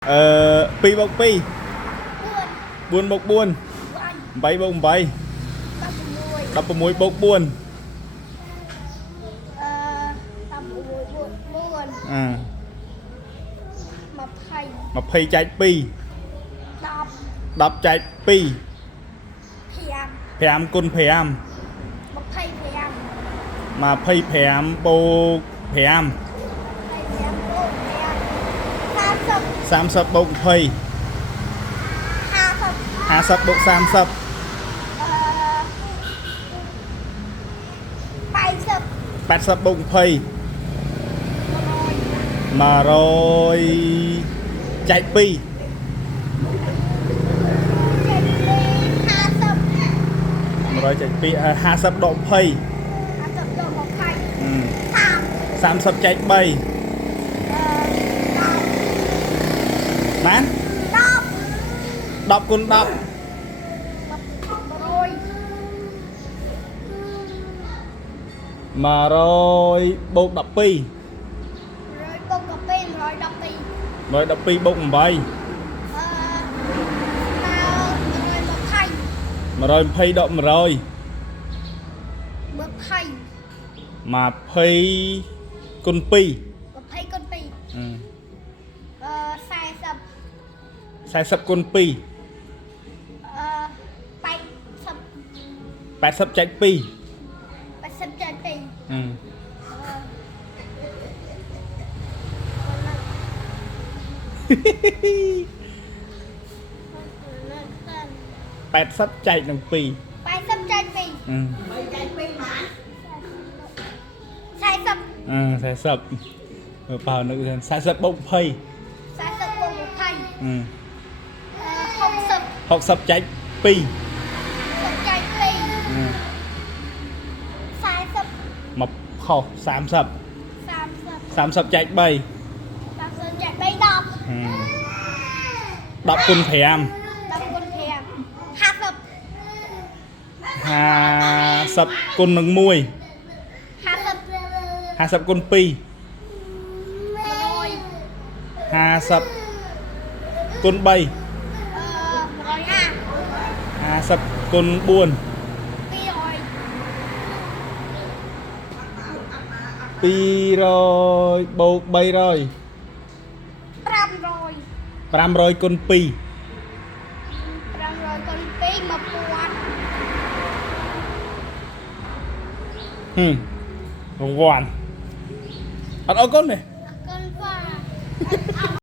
2 bọc 2 4 bọc 4 7 bọc 8 16 bọc 4 20 ចែក 2 10 ចែក 2 5 គុណ 5 25 បូក 5 30 បូក 20 50 បូក 30 80 បូក 20 100 ចែក 2 100 ចែក 2 50 ដក 20 30 ចែក 3 បាន 10 គុណ 10 100 បូក 12 112 បូក 8 120 120 ដក 100 20 គុណ 2 40 គុណ 2 80 ចែក 2 80 ចែកនឹង 2 80 ចែក 2 3 ចែក 2 បាន 40 មើលប៉ៅនឹកថា40 បូក 20 40 បូក 20 60 ចែក 2 60 ចែក 2 40 មកខុស30 30 ចែក 3 30 ចែក 3 10 10 គុណ 5 10 គុណ 5 50 គុណនឹង 1 50 50 គុណ 2 100 50 គុណ 3 150 50 គុណ 4 200 200 បូក 300 500 500 គុណ 2 500 គុណ 2 1000 រង្វាន់អត់អរគុណទេ